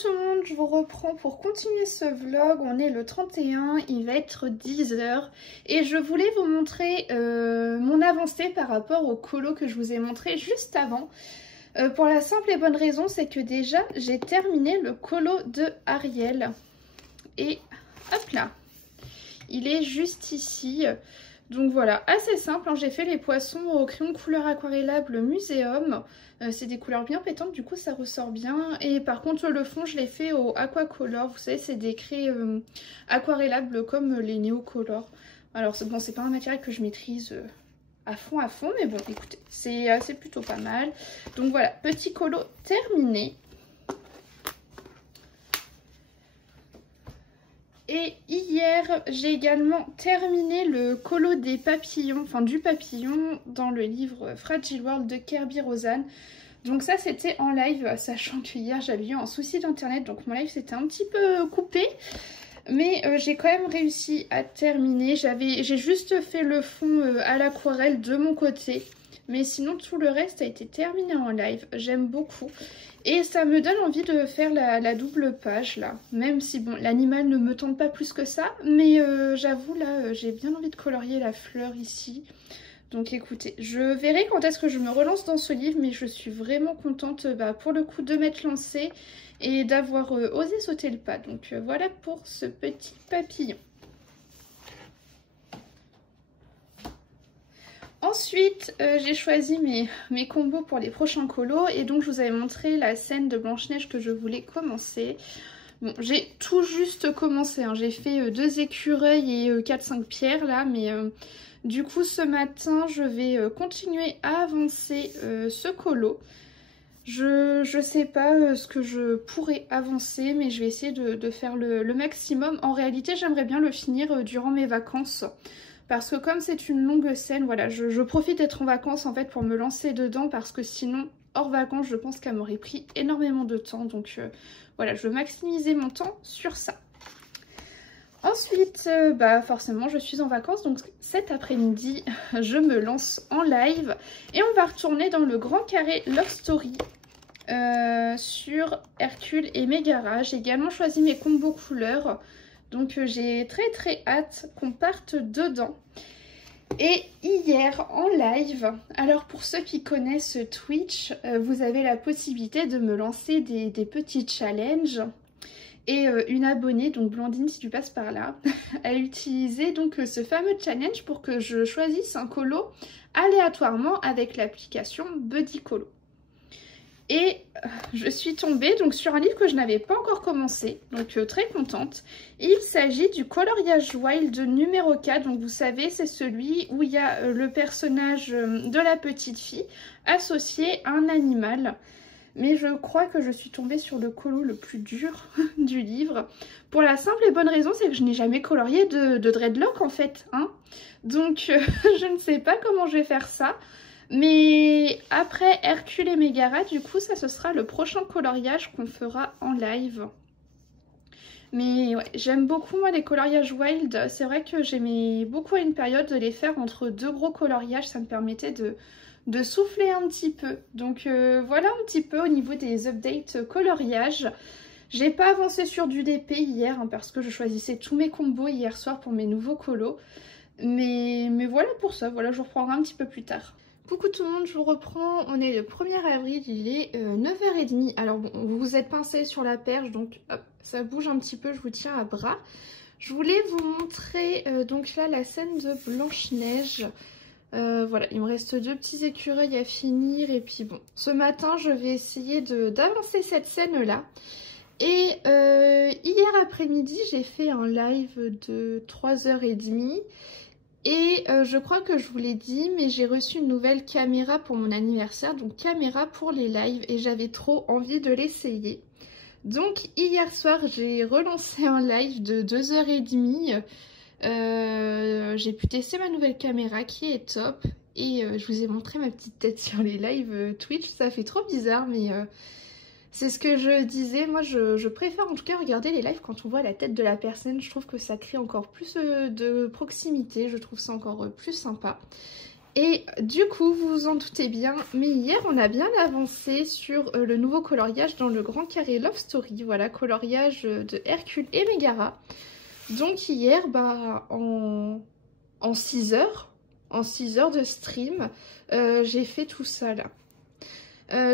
tout le monde, je vous reprends pour continuer ce vlog. On est le 31, il va être 10 h et je voulais vous montrer mon avancée par rapport au colo que je vous ai montré juste avant. Pour la simple et bonne raison, c'est que déjà j'ai terminé le colo de Ariel. Et hop là, il est juste ici. Donc voilà, assez simple, hein. J'ai fait les poissons au crayon couleur aquarellable Muséum. C'est des couleurs bien pétantes, du coup ça ressort bien. Et par contre le fond je l'ai fait au aquacolor. Vous savez, c'est des craies aquarellables comme les néocolor. Alors bon, c'est pas un matériel que je maîtrise à fond, mais bon écoutez, c'est plutôt pas mal. Donc voilà, petit colo terminé. Et hier, j'ai également terminé le colo des papillons, enfin du papillon, dans le livre Fragile World de Kerby Rosanes. Donc ça, c'était en live, sachant que hier, j'avais eu un souci d'internet, donc mon live s'était un petit peu coupé. Mais j'ai quand même réussi à terminer. J'ai juste fait le fond à l'aquarelle de mon côté. Mais sinon, tout le reste a été terminé en live. J'aime beaucoup. Et ça me donne envie de faire la double page là. Même si bon, l'animal ne me tente pas plus que ça. Mais j'avoue là, j'ai bien envie de colorier la fleur ici. Donc écoutez, je verrai quand est-ce que je me relance dans ce livre. Mais je suis vraiment contente pour le coup de m'être lancée. Et d'avoir osé sauter le pas. Donc voilà pour ce petit papillon. Ensuite, j'ai choisi mes combos pour les prochains colos. Et donc, je vous avais montré la scène de Blanche-Neige que je voulais commencer. Bon, j'ai tout juste commencé. Hein. J'ai fait 2 écureuils et 4-5 pierres là. Mais du coup, ce matin, je vais continuer à avancer ce colo. Je sais pas ce que je pourrais avancer, mais je vais essayer de faire le maximum. En réalité, j'aimerais bien le finir durant mes vacances. Parce que comme c'est une longue scène, voilà, je profite d'être en vacances en fait pour me lancer dedans. Parce que sinon, hors vacances, je pense qu'elle m'aurait pris énormément de temps. Donc voilà, je veux maximiser mon temps sur ça. Ensuite, forcément, je suis en vacances. Donc cet après-midi, je me lance en live. Et on va retourner dans le grand carré Love Story. Sur Hercule et Mégara. J'ai également choisi mes combos couleurs. Donc j'ai très hâte qu'on parte dedans. Et hier en live, alors pour ceux qui connaissent Twitch, vous avez la possibilité de me lancer des petits challenges. Et une abonnée, donc Blandine si tu passes par là, a utilisé donc ce fameux challenge pour que je choisisse un colo aléatoirement avec l'application Buddy Colo. Et je suis tombée donc sur un livre que je n'avais pas encore commencé, donc très contente. Il s'agit du Coloriage Wild numéro 4, donc vous savez c'est celui où il y a le personnage de la petite fille associé à un animal. Mais je crois que je suis tombée sur le colo le plus dur du livre. Pour la simple et bonne raison, c'est que je n'ai jamais colorié de dreadlock en fait. Hein. Donc je ne sais pas comment je vais faire ça. Mais après Hercule et Mégara, du coup, ça ce sera le prochain coloriage qu'on fera en live. Mais ouais, j'aime beaucoup moi les coloriages wild. C'est vrai que j'aimais beaucoup à une période de les faire entre 2 gros coloriages. Ça me permettait de souffler un petit peu. Donc voilà un petit peu au niveau des updates coloriages. J'ai pas avancé sur du DP hier hein, parce que je choisissais tous mes combos hier soir pour mes nouveaux colos. Mais voilà pour ça, voilà je vous reprendrai un petit peu plus tard. Coucou tout le monde, je vous reprends, on est le 1er avril, il est 9h30. Alors bon, vous vous êtes pincé sur la perche, donc hop, ça bouge un petit peu, je vous tiens à bras. Je voulais vous montrer donc là la scène de Blanche-Neige. Voilà, il me reste 2 petits écureuils à finir et puis bon, ce matin je vais essayer d'avancer cette scène-là. Et hier après-midi, j'ai fait un live de 3h30. Et je crois que je vous l'ai dit, mais j'ai reçu une nouvelle caméra pour mon anniversaire, donc caméra pour les lives, et j'avais trop envie de l'essayer. Donc hier soir, j'ai relancé un live de 2h30. J'ai pu tester ma nouvelle caméra qui est top, et je vous ai montré ma petite tête sur les lives Twitch, ça fait trop bizarre, mais... c'est ce que je disais, moi je préfère en tout cas regarder les lives quand on voit la tête de la personne, je trouve que ça crée encore plus de proximité, je trouve ça encore plus sympa. Et du coup, vous vous en doutez bien, mais hier on a bien avancé sur le nouveau coloriage dans le Grand Carré Love Story. Voilà, coloriage de Hercule et Megara. Donc hier, bah, en 6 heures, de stream, j'ai fait tout ça là.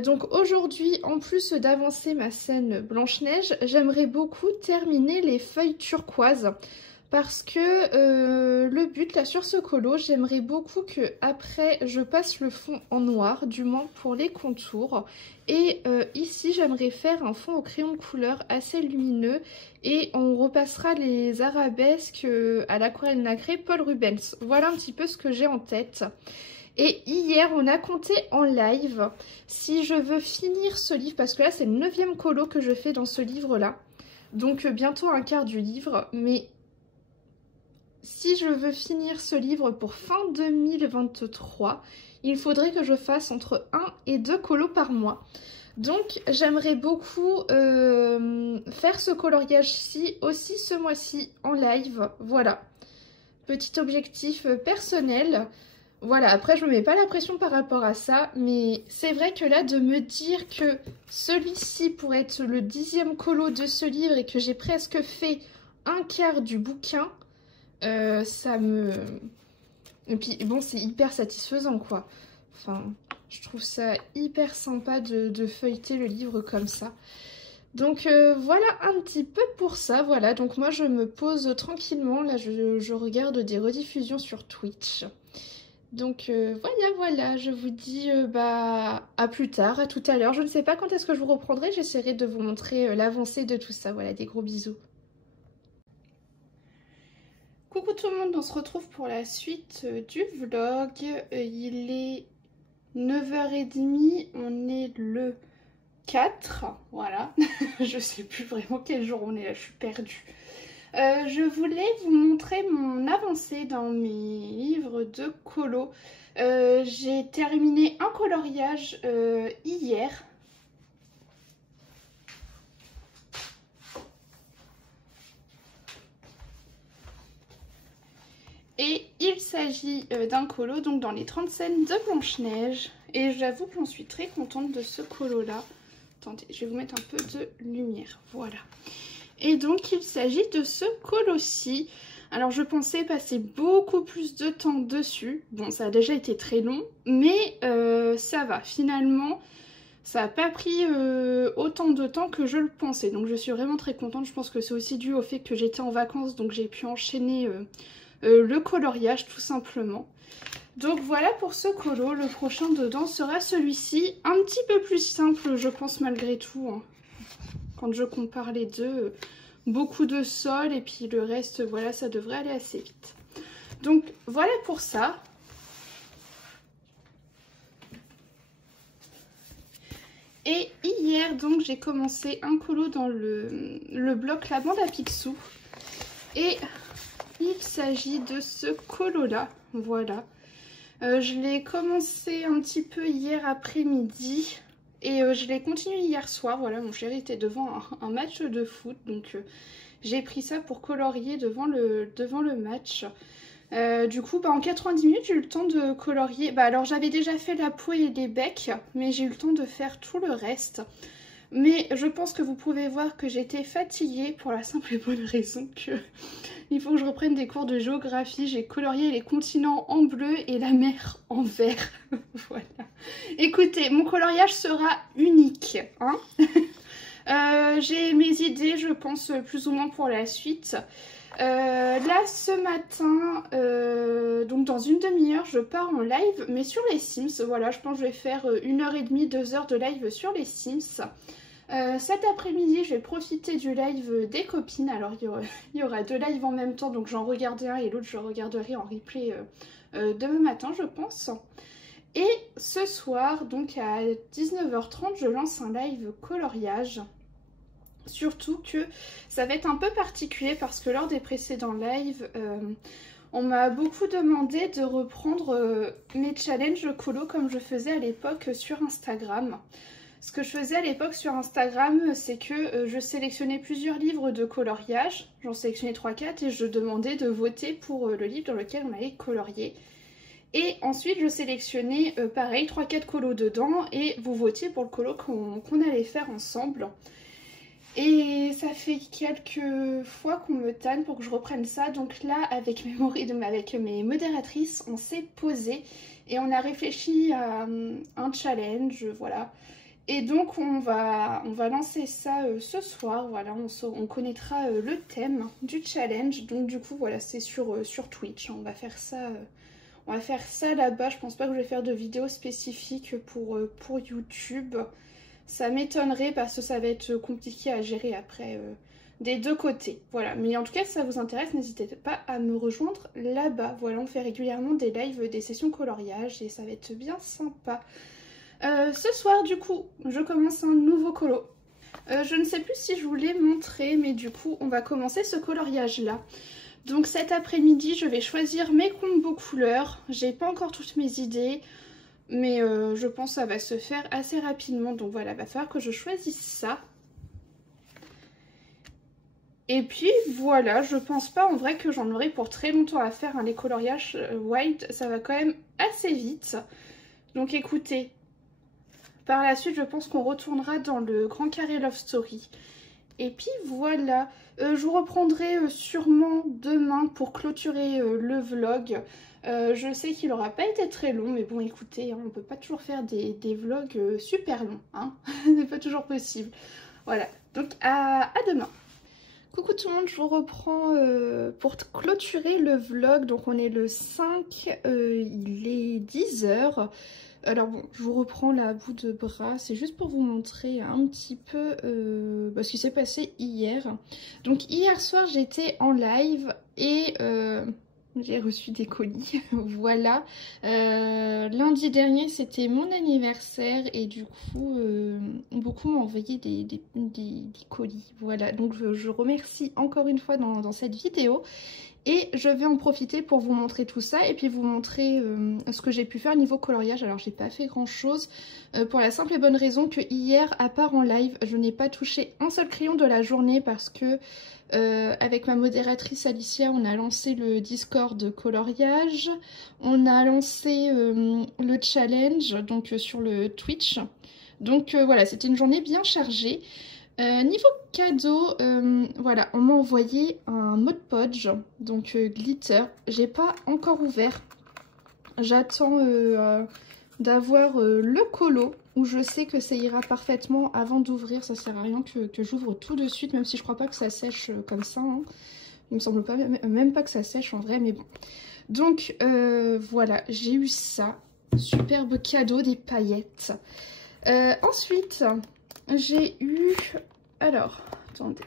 Donc aujourd'hui, en plus d'avancer ma scène Blanche-Neige, j'aimerais beaucoup terminer les feuilles turquoises. Parce que le but là sur ce colo, j'aimerais beaucoup que après je passe le fond en noir, du moins pour les contours. Et ici j'aimerais faire un fond au crayon de couleur assez lumineux. Et on repassera les arabesques à l'aquarelle nacrée Paul Rubens. Voilà un petit peu ce que j'ai en tête. Et hier on a compté en live si je veux finir ce livre, parce que là c'est le 9e colo que je fais dans ce livre là. Donc bientôt un quart du livre, mais si je veux finir ce livre pour fin 2023, il faudrait que je fasse entre 1 et 2 colos par mois. Donc j'aimerais beaucoup faire ce coloriage-ci aussi ce mois-ci en live. Voilà, petit objectif personnel. Voilà, après je me mets pas la pression par rapport à ça, mais c'est vrai que là de me dire que celui-ci pourrait être le 10e colo de ce livre et que j'ai presque fait un quart du bouquin, ça me... Et puis bon, c'est hyper satisfaisant quoi. Enfin, je trouve ça hyper sympa de feuilleter le livre comme ça. Donc voilà un petit peu pour ça, voilà. Donc moi je me pose tranquillement, là je regarde des rediffusions sur Twitch. Donc voilà, je vous dis bah à plus tard, à tout à l'heure. Je ne sais pas quand est-ce que je vous reprendrai, j'essaierai de vous montrer l'avancée de tout ça. Voilà, des gros bisous. Coucou tout le monde, on se retrouve pour la suite du vlog. Il est 9h30, on est le 4, voilà. Je sais plus vraiment quel jour on est là, je suis perdue. Je voulais vous montrer mon avancée dans mes livres de colo. J'ai terminé un coloriage hier. Et il s'agit d'un colo donc dans les 30 scènes de Blanche-Neige. Et j'avoue que j'en suis très contente de ce colo là. Attendez, je vais vous mettre un peu de lumière, voilà. Et donc il s'agit de ce colo-ci. Alors je pensais passer beaucoup plus de temps dessus. Bon, ça a déjà été très long, mais ça va. Finalement, ça n'a pas pris autant de temps que je le pensais. Donc je suis vraiment très contente. Je pense que c'est aussi dû au fait que j'étais en vacances, donc j'ai pu enchaîner le coloriage tout simplement. Donc voilà pour ce colo. Le prochain dedans sera celui-ci. Un petit peu plus simple je pense malgré tout, hein. Quand je compare les deux, beaucoup de sol et puis le reste, voilà, ça devrait aller assez vite. Donc voilà pour ça. Et hier donc j'ai commencé un colo dans le bloc La Bande à Picsou. Et il s'agit de ce colo là, voilà. Je l'ai commencé un petit peu hier après-midi. Et je l'ai continué hier soir, voilà, mon chéri était devant un match de foot, donc j'ai pris ça pour colorier devant le match. Du coup, bah, en 90 minutes, j'ai eu le temps de colorier. Bah, alors j'avais déjà fait la peau et les becs, mais j'ai eu le temps de faire tout le reste. Mais je pense que vous pouvez voir que j'étais fatiguée pour la simple et bonne raison que il faut que je reprenne des cours de géographie. J'ai colorié les continents en bleu et la mer en vert. Voilà. Écoutez, mon coloriage sera unique, hein. J'ai mes idées, je pense, plus ou moins pour la suite. Là, ce matin, donc dans une demi-heure, je pars en live, mais sur les Sims. Voilà, je pense que je vais faire 1h30, 2 heures de live sur les Sims. Cet après-midi, je vais profiter du live des copines. Alors, il y aura 2 lives en même temps, donc j'en regarderai un et l'autre, je regarderai en replay demain matin, je pense. Et ce soir, donc à 19h30, je lance un live coloriage. Surtout que ça va être un peu particulier parce que lors des précédents lives, on m'a beaucoup demandé de reprendre mes challenges colo comme je faisais à l'époque sur Instagram. Ce que je faisais à l'époque sur Instagram, c'est que je sélectionnais plusieurs livres de coloriage, j'en sélectionnais 3-4 et je demandais de voter pour le livre dans lequel on allait colorier. Et ensuite je sélectionnais pareil 3-4 colos dedans et vous votiez pour le colo qu'on allait faire ensemble. Et ça fait quelques fois qu'on me tanne pour que je reprenne ça. Donc là avec mes modératrices on s'est posé et on a réfléchi à un challenge, voilà. Et donc on va lancer ça ce soir, voilà, on connaîtra le thème du challenge. Donc du coup voilà, c'est sur Twitch, on va faire ça là-bas. Je pense pas que je vais faire de vidéo spécifique pour YouTube. Ça m'étonnerait parce que ça va être compliqué à gérer après des deux côtés. Voilà, mais en tout cas si ça vous intéresse, n'hésitez pas à me rejoindre là-bas. Voilà, on fait régulièrement des lives, des sessions coloriage et ça va être bien sympa. Ce soir du coup je commence un nouveau colo. Je ne sais plus si je vous l'ai montré, mais du coup on va commencer ce coloriage là. Donc cet après-midi je vais choisir mes combos couleurs. J'ai pas encore toutes mes idées, mais je pense que ça va se faire assez rapidement. Donc voilà, il va falloir que je choisisse ça. Et puis voilà, je pense pas en vrai que j'en aurai pour très longtemps à faire, hein. Les coloriages white ça va quand même assez vite. Donc écoutez, par la suite, je pense qu'on retournera dans le Grand Carré Love Story. Et puis voilà, je vous reprendrai sûrement demain pour clôturer le vlog. Je sais qu'il n'aura pas été très long, mais bon écoutez, hein, on ne peut pas toujours faire des vlogs super longs, hein. C'est pas toujours possible. Voilà, donc à demain. Coucou tout le monde, je vous reprends pour clôturer le vlog. Donc on est le 5, il est 10 h. Alors bon, je vous reprends la bout de bras, c'est juste pour vous montrer un petit peu ce qui s'est passé hier. Donc hier soir j'étais en live et j'ai reçu des colis, voilà. Lundi dernier c'était mon anniversaire et du coup beaucoup m'ont envoyé des colis, voilà. Donc je remercie encore une fois dans cette vidéo. Et je vais en profiter pour vous montrer tout ça et puis vous montrer ce que j'ai pu faire niveau coloriage. Alors j'ai pas fait grand chose pour la simple et bonne raison que hier, à part en live, je n'ai pas touché un seul crayon de la journée parce que avec ma modératrice Alicia, on a lancé le Discord coloriage, on a lancé le challenge donc sur le Twitch. Donc voilà, c'était une journée bien chargée. Niveau cadeau, voilà, on m'a envoyé un Mod Podge, donc glitter. J'ai pas encore ouvert. J'attends d'avoir le colo où je sais que ça ira parfaitement avant d'ouvrir. Ça sert à rien que j'ouvre tout de suite, même si je crois pas que ça sèche comme ça, hein. Il me semble pas, même pas que ça sèche en vrai, mais bon. Donc voilà, j'ai eu ça. Superbe cadeau, des paillettes. Ensuite... j'ai eu... Alors, attendez.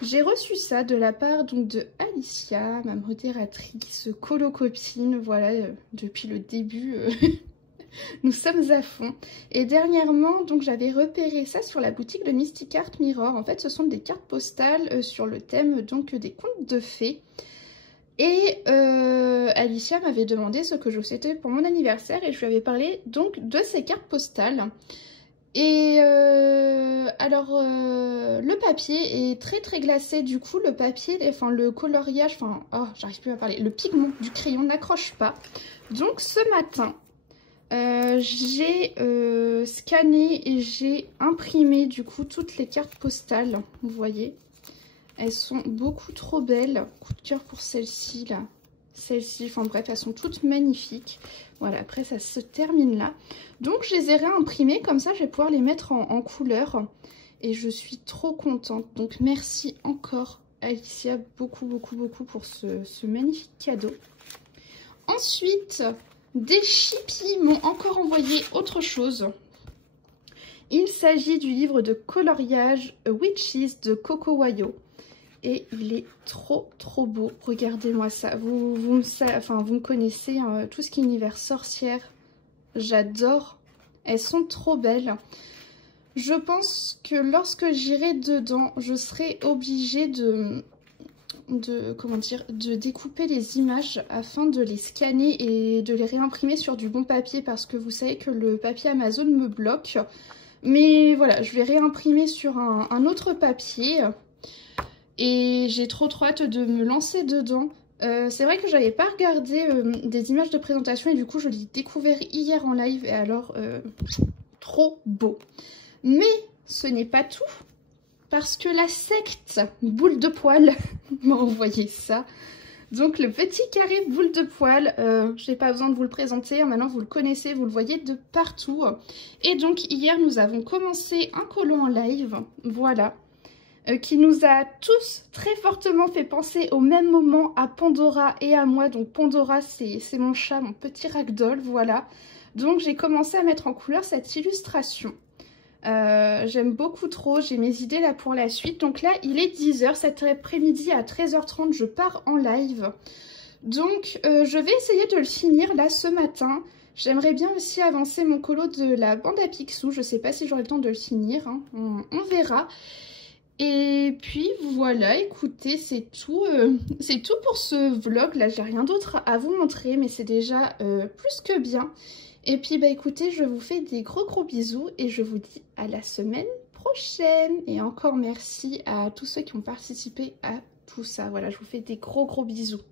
J'ai reçu ça de la part donc de Alicia, ma modératrice, colo-copine. Voilà, depuis le début, nous sommes à fond. Et dernièrement, donc j'avais repéré ça sur la boutique de Mystic Art Mirror. En fait, ce sont des cartes postales sur le thème donc des contes de fées. Et Alicia m'avait demandé ce que je souhaitais pour mon anniversaire et je lui avais parlé donc de ces cartes postales. Et alors le papier est très très glacé, du coup le papier, enfin le coloriage, enfin oh j'arrive plus à parler, le pigment du crayon n'accroche pas. Donc ce matin j'ai scanné et j'ai imprimé du coup toutes les cartes postales, vous voyez. Elles sont beaucoup trop belles, coup de cœur pour celle-ci là. Celles-ci, enfin bref, elles sont toutes magnifiques. Voilà, après ça se termine là. Donc je les ai réimprimées, comme ça je vais pouvoir les mettre en couleur. Et je suis trop contente. Donc merci encore Alicia, beaucoup pour ce magnifique cadeau. Ensuite, des chippies m'ont encore envoyé autre chose. Il s'agit du livre de coloriage Witches de Coco Wayo. Et il est trop beau, regardez-moi ça. Vous me connaissez, hein, tout ce qui est univers sorcière, j'adore. Elles sont trop belles. Je pense que lorsque j'irai dedans, je serai obligée de découper les images afin de les scanner et de les réimprimer sur du bon papier, parce que vous savez que le papier Amazon me bloque. Mais voilà, je vais réimprimer sur un autre papier. Et j'ai trop hâte de me lancer dedans C'est vrai que j'avais pas regardé des images de présentation et du coup je l'ai découvert hier en live et alors trop beau. Mais ce n'est pas tout parce que la secte boule de poil m'a envoyé ça. Donc le petit carré boule de poil, je n'ai pas besoin de vous le présenter, maintenant vous le connaissez, vous le voyez de partout. Et donc hier nous avons commencé un colo en live, voilà. Qui nous a tous très fortement fait penser au même moment à Pandora et à moi. Donc Pandora, c'est mon chat, mon petit ragdoll, voilà. Donc j'ai commencé à mettre en couleur cette illustration. J'aime beaucoup trop, j'ai mes idées là pour la suite. Donc là, il est 10 h, cet après-midi à 13 h 30, je pars en live. Donc je vais essayer de le finir là ce matin. J'aimerais bien aussi avancer mon colo de la bande à Picsou. Je sais pas si j'aurai le temps de le finir, hein. On verra. Et puis voilà, écoutez, c'est tout pour ce vlog. Là, j'ai rien d'autre à vous montrer, mais c'est déjà plus que bien. Et puis, bah écoutez, je vous fais des gros bisous et je vous dis à la semaine prochaine. Et encore merci à tous ceux qui ont participé à tout ça. Voilà, je vous fais des gros bisous.